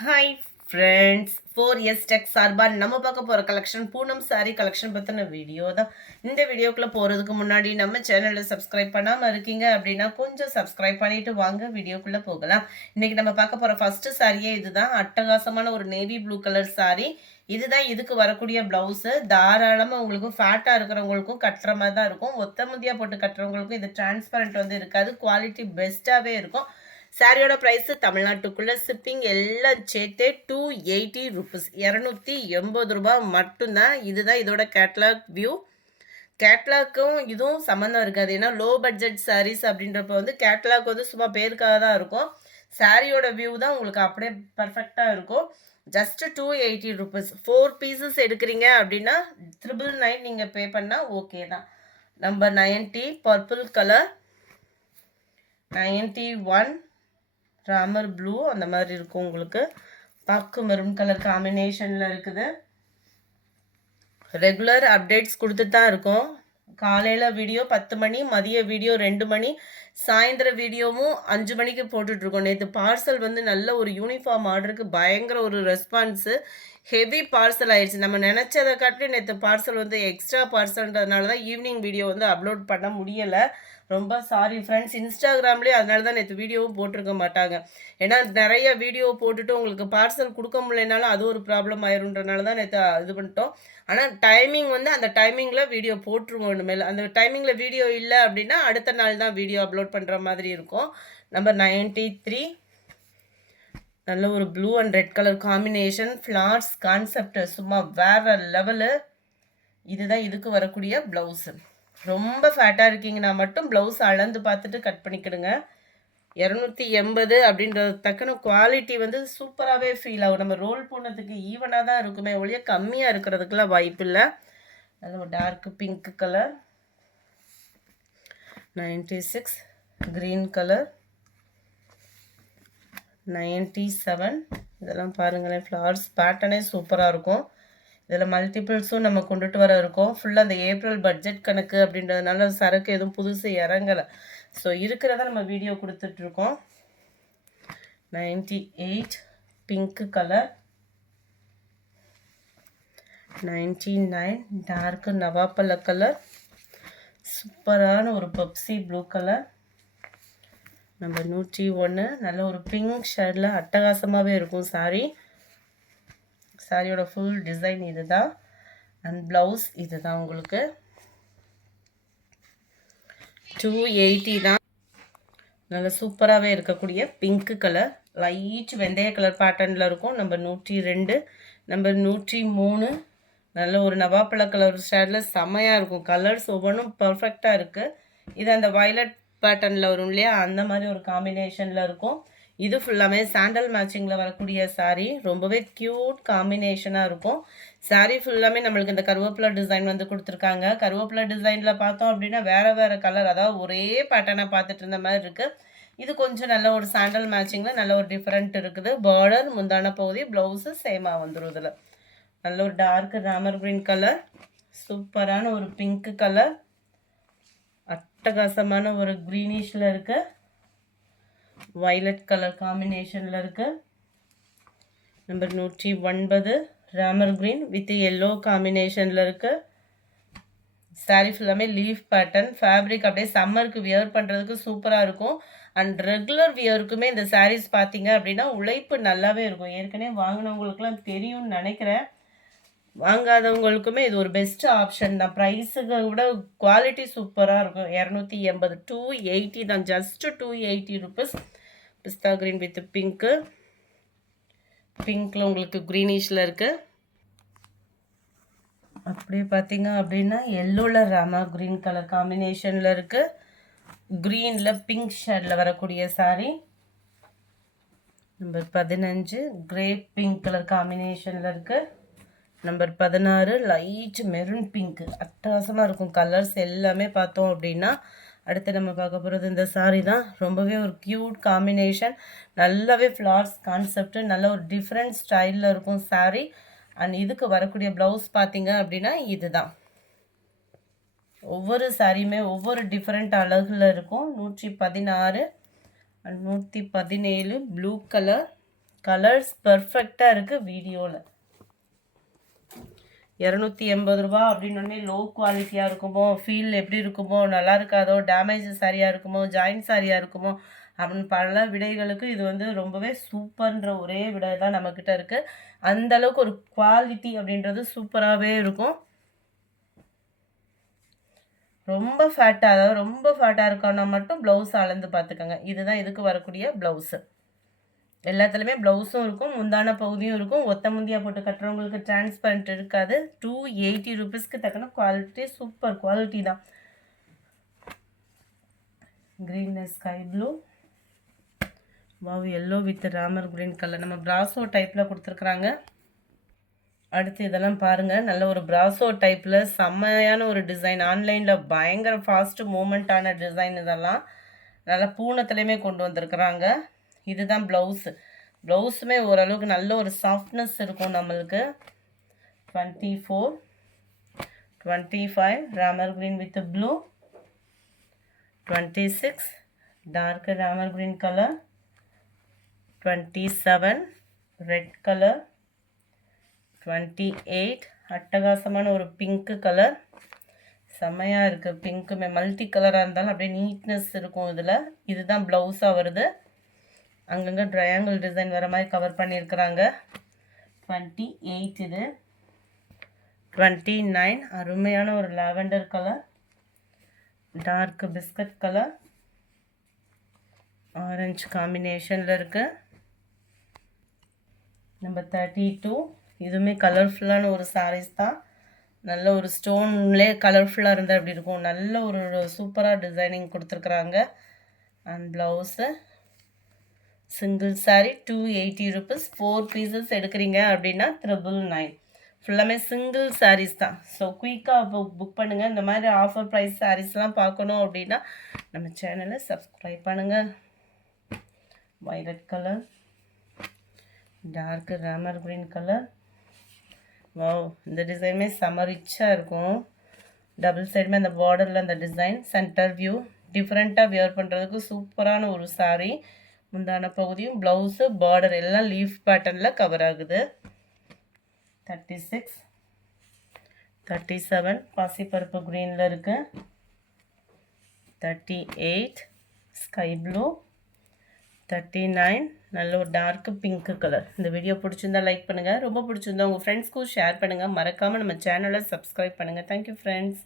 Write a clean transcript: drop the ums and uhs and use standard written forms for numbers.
Hi friends, 4S tech சார்பாக நம்ம பார்க்க போகிற கலெக்ஷன் பூனம் சாரீ கலெக்ஷன் பற்றின வீடியோ தான். இந்த வீடியோக்குள்ளே போகிறதுக்கு முன்னாடி நம்ம சேனலை சப்ஸ்கிரைப் பண்ணாமல் இருக்கீங்க அப்படின்னா கொஞ்சம் சப்ஸ்கிரைப் பண்ணிவிட்டு வாங்க வீடியோக்குள்ளே போகலாம். இன்றைக்கி நம்ம பார்க்க போகிற ஃபஸ்ட்டு சாரியே இதுதான். அட்டகாசமான ஒரு நேவி ப்ளூ கலர் சாரீ. இதுதான் இதுக்கு வரக்கூடிய ப்ளவுஸு. தாராளமாக உங்களுக்கும் ஃபேட்டாக இருக்கிறவங்களுக்கும் கட்டுற மாதிரி தான் இருக்கும். ஒத்த முந்தியாக போட்டு கட்டுறவங்களுக்கும் இது டிரான்ஸ்பரண்ட் வந்து இருக்காது. குவாலிட்டி பெஸ்ட்டாகவே இருக்கும். சாரியோட ப்ரைஸ் தமிழ்நாட்டுக்குள்ள ஷிப்பிங் எல்லாம் சேர்த்தே 280 ருபீஸ், 280 ரூபாய் மட்டும்தான். இதுதான் இதோட கேட்லாக் வியூ. கேட்லாக்கும் இதுவும் சம்மந்தம் இருக்காது. ஏன்னா லோ பட்ஜெட் சாரீஸ் அப்படின்றப்ப வந்து கேட்லாக் வந்து சும்மா பேருக்காக தான் இருக்கும். சாரியோட வியூ தான் உங்களுக்கு அப்படியே பர்ஃபெக்டாக இருக்கும். Just 280 rupees. 4 பீசஸ் எடுக்கிறீங்க அப்படின்னா 999 நீங்கள் பே பண்ணால் ஓகே தான். Number 90 purple colour, 91 Ramar blue அந்த மாதிரி இருக்கும். உங்களுக்கு பாக்கு மெரூன் கலர் காம்பினேஷனில் இருக்குது. ரெகுலர் அப்டேட்ஸ் கொடுத்துட்டு தான் இருக்கோம். காலையில் வீடியோ 10 மணி, மதிய வீடியோ 2 மணி, சாயந்தர வீடியோவும் 5 மணிக்கு போட்டுட்ருக்கோம். நேற்று பார்சல் வந்து நல்ல ஒரு யூனிஃபார்ம் ஆர்டருக்கு பயங்கர ஒரு ரெஸ்பான்ஸு. ஹெவி பார்சல் ஆயிடுச்சு. நம்ம நினச்சதை காட்டிலும் நேற்று பார்சல் வந்து எக்ஸ்ட்ரா பார்சல்ன்றதுனால தான் ஈவினிங் வீடியோ வந்து அப்லோட் பண்ண முடியலை. ரொம்ப சாரி ஃப்ரெண்ட்ஸ். இன்ஸ்டாகிராம்லேயே அதனால தான் நேற்று வீடியோவும் போட்டிருக்க மாட்டாங்க. ஏன்னா நிறைய வீடியோ போட்டுட்டு உங்களுக்கு பார்சல் கொடுக்க முடியலனாலும் அது ஒரு ப்ராப்ளம் ஆயிருன்றனால தான் நேற்று இது பண்ணிட்டோம். ஆனால் டைமிங் வந்து அந்த டைமிங்கில் வீடியோ போட்டுருவோம். இனிமேல் அந்த டைமிங்கில் வீடியோ இல்லை அப்படின்னா அடுத்த நாள் தான் வீடியோ அப்லோட் பண்ணுற மாதிரி இருக்கும். நம்பர் 93 நல்ல ஒரு blue and red colour combination. Flowers concept சும்மா வேற லெவலு. இதுதான் இதுக்கு வரக்கூடிய ப்ளவுஸு. ரொம்ப ஃபேட்டாக இருக்கீங்கன்னா மட்டும் ப்ளவுஸ் அளந்து பார்த்துட்டு கட் பண்ணிக்கிடுங்க. 280 அப்படின்றது தக்கன குவாலிட்டி வந்து சூப்பராகவே ஃபீல் ஆகும். நம்ம ரோல் போனதுக்கு ஈவனாக தான் இருக்குமே ஒழிய கம்மியாக இருக்கிறதுக்குலாம் வாய்ப்பு இல்லை. அது ஒரு dark pink colour, 96 green colour, 97. இதெல்லாம் பாருங்களேன், ஃப்ளவர்ஸ் பேட்டர்னே சூப்பராக இருக்கும். இதில் மல்டிபிள்ஸும் நம்ம கொண்டுட்டு வர இருக்கோம். ஃபுல்லாக அந்த ஏப்ரல் பட்ஜெட் கணக்கு அப்படின்றதுனால சரக்கு எதுவும் புதுசு இறங்கலை. ஸோ இருக்கிறத நம்ம வீடியோ கொடுத்துட்ருக்கோம். 98 பிங்க் கலர், 99 டார்க் நவாப்பழ கலர், சூப்பரான ஒரு பப்சி ப்ளூ கலர், நம்பர் 101 நல்ல ஒரு பிங்க் ஷேடில் அட்டகாசமாகவே இருக்கும் சாரி. சாரியோட ஃபுல் டிசைன் இது தான். அண்ட் ப்ளவுஸ் இது தான். உங்களுக்கு 280 தான். நல்ல சூப்பராகவே இருக்கக்கூடிய பிங்க் கலர், லைட் வெந்தய கலர் பேட்டர்னில் இருக்கும். நம்பர் 102, நம்பர் 103 நல்ல ஒரு நவாப்பழ கலர் ஷேடில் செம்மையாக இருக்கும். கலர்ஸ் ஒவ்வொன்றும் பர்ஃபெக்டாக இருக்குது. இது அந்த வயலட் பேட்டர்னில் வரும் இல்லையா, அந்த மாதிரி ஒரு காம்பினேஷனில் இருக்கும். இது ஃபுல்லாமே சாண்டல் மேட்சிங்கில் வரக்கூடிய சாரீ. ரொம்பவே க்யூட் காம்பினேஷனாக இருக்கும். சாரீ ஃபுல்லாமே நம்மளுக்கு இந்த கருவேப்பிலை டிசைன் வந்து கொடுத்துருக்காங்க. கருவேப்பிலை டிசைனில் பார்த்தோம் அப்படின்னா வேறு வேறு கலர், அதாவது ஒரே பேட்டர்னாக பார்த்துட்டு இருந்த மாதிரி இருக்குது. இது கொஞ்சம் நல்ல ஒரு சாண்டல் மேட்சிங்கில் நல்ல ஒரு டிஃப்ரெண்ட் இருக்குது. பார்டர் முந்தான பகுதி ப்ளவுஸு சேமாக வந்துடும். இதில் நல்ல ஒரு டார்க் ராமர் க்ரீன் கலர், சூப்பரான ஒரு பிங்க் கலர், அட்டகாசமான ஒரு க்ரீனிஷில் இருக்குது, வயலட் கலர் காம்பினேஷனில் இருக்குது. Number 109 Ramar green with yellow காம்பினேஷனில் இருக்குது. சாரீ ஃபுல்லாமே லீஃப் பேட்டர்ன். ஃபேப்ரிக் அப்படியே சம்மருக்கு வியர் பண்ணுறதுக்கு சூப்பராக இருக்கும். அண்ட் ரெகுலர் வியருக்குமே இந்த சாரீஸ் பார்த்தீங்க அப்படின்னா உழைப்பு நல்லாவே இருக்கும். ஏற்கனவே வாங்கினவங்களுக்குலாம் தெரியும்னு நினைக்கிறேன். வாங்காதவங்களுக்குமே இது ஒரு பெஸ்ட் ஆப்ஷன் தான். ப்ரைஸுக்கு விட குவாலிட்டி சூப்பராக இருக்கும். 280, 280 தான். Just 280 rupees. Pista green with pink. பிங்க்கில் உங்களுக்கு க்ரீனிஷில் இருக்குது. அப்படியே பார்த்தீங்க அப்படின்னா எல்லோவில் ராமா க்ரீன் கலர் காம்பினேஷனில் இருக்குது. க்ரீனில் பிங்க் ஷேடில் வரக்கூடிய sari. Number 15 grey pink colour காம்பினேஷனில் இருக்குது. Number 16 light maroon pink. அட்டகாசமாக இருக்கும் கலர்ஸ் எல்லாமே பார்த்தோம் அப்படின்னா. அடுத்து நம்ம பார்க்க போகிறது இந்த சாரீ தான். ரொம்பவே ஒரு க்யூட் காம்பினேஷன். நல்லாவே ஃப்ளார்ஸ் கான்செப்ட், நல்ல ஒரு டிஃப்ரெண்ட் ஸ்டைலில் இருக்கும் சாரீ. அண்ட் இதுக்கு வரக்கூடிய ப்ளவுஸ் பார்த்தீங்க அப்படின்னா இதுதான். ஒவ்வொரு சாரியுமே ஒவ்வொரு டிஃப்ரெண்ட் அழகில் இருக்கும். 116 அண்ட் 117 ப்ளூ கலர் கலர்ஸ் பெர்ஃபெக்டாக இருக்குது வீடியோவில். 280 ரூபா அப்படின்னோடனே லோ குவாலிட்டியாக இருக்குமோ, ஃபீல் எப்படி இருக்குமோ, நல்லா இருக்காதோ, டேமேஜ் சாரியாக இருக்குமோ, ஜாயின் சாரியாக இருக்குமோ அப்படின்னு பல விடைகளுக்கு இது வந்து ரொம்பவே சூப்பர்ன்ற ஒரே விடை தான் நம்மக்கிட்ட இருக்குது. அந்தளவுக்கு ஒரு குவாலிட்டி அப்படின்றது சூப்பராகவே இருக்கும். ரொம்ப ஃபேட்டாக, அதாவது ரொம்ப ஃபேட்டாக இருக்கோன்னா மட்டும் ப்ளவுஸ் அளந்து பார்த்துக்கோங்க. இதுதான் இதுக்கு வரக்கூடிய ப்ளவுஸு. எல்லாத்துலேயுமே ப்ளவுஸும் இருக்கும், முந்தான பகுதியும் இருக்கும். ஒத்த முந்தியாக போட்டு கட்டுறவங்களுக்கு டிரான்ஸ்பரண்ட் இருக்காது. 280 ரூபீஸ்க்கு தக்கன குவாலிட்டி சூப்பர் குவாலிட்டி தான். Green sky blue, wow yellow with Ramar green colour. நம்ம பிராசோ டைப்பில் கொடுத்துருக்குறாங்க. அடுத்து இதெல்லாம் பாருங்கள், நல்ல ஒரு பிராசோ டைப்பில் செம்மையான ஒரு டிசைன். ஆன்லைனில் பயங்கர ஃபாஸ்ட்டு மூமெண்ட்டான டிசைன். இதெல்லாம் நல்லா பூனத்துலேயுமே கொண்டு வந்திருக்கிறாங்க. இதுதான் ப்ளவுஸு. ப்ளவுஸுமே ஓரளவுக்கு நல்ல ஒரு சாஃப்ட்னஸ் இருக்கும் நம்மளுக்கு. 24, 25 Ramar green with blue, 26 dark Ramar green colour, 27 red colour, 28 அட்டகாசமான ஒரு பிங்க்கு கலர். செம்மையாக இருக்குது. பிங்க்குமே மல்டி கலராக இருந்தாலும் அப்படியே நீட்னஸ் இருக்கும் இதில். இதுதான் ப்ளவுஸாக வருது. அங்கங்கே ட்ரையாங்கிள் டிசைன் வர மாதிரி கவர் பண்ணியிருக்கிறாங்க. 28 இது. 29 அருமையான ஒரு lavender colour, dark biscuit colour, orange காம்பினேஷனில் இருக்குது. நம்பர் 32 இதுவுமே கலர்ஃபுல்லான ஒரு சாரீஸ் தான். நல்ல ஒரு ஸ்டோன்லேயே கலர்ஃபுல்லாக இருந்தால் அப்படி இருக்கும். நல்ல ஒரு சூப்பராக டிசைனிங் கொடுத்துருக்குறாங்க. And blouse single sari 280 rupees. 4 pieces எடுக்கிறீங்க அப்படின்னா 999. ஃபுல்லாமே சிங்கிள் சாரீஸ் தான். ஸோ குயிக்காக புக் பண்ணுங்கள். இந்த மாதிரி ஆஃபர் ப்ரைஸ் சாரீஸ்லாம் பார்க்கணும் அப்படின்னா நம்ம சேனலை சப்ஸ்கிரைப் பண்ணுங்கள். Violet colour, dark Ramar green colour. Wow இந்த டிசைனுமே செம ரிச்சாக இருக்கும். டபுள் சைடுமே அந்த பார்டரில் அந்த டிசைன், சென்டர் வியூ டிஃப்ரெண்ட்டாக வியர் பண்ணுறதுக்கு சூப்பரான ஒரு சாரீ. முந்தான பகுதியும் ப்ளவுஸு பார்டர் எல்லாம் லீஃப் பேட்டர்னில் கவர் ஆகுது. 36, 37 பாசிப்பருப்பு க்ரீனில் இருக்குது. 38 ஸ்கை ப்ளூ, 39 நல்ல ஒரு டார்க் பிங்க்கு கலர். இந்த வீடியோ பிடிச்சிருந்தா லைக் பண்ணுங்கள். ரொம்ப பிடிச்சிருந்தா உங்கள் ஃப்ரெண்ட்ஸ்க்கும் ஷேர் பண்ணுங்கள். மறக்காமல் நம்ம சேனலை சப்ஸ்கிரைப் பண்ணுங்கள். Thank you friends.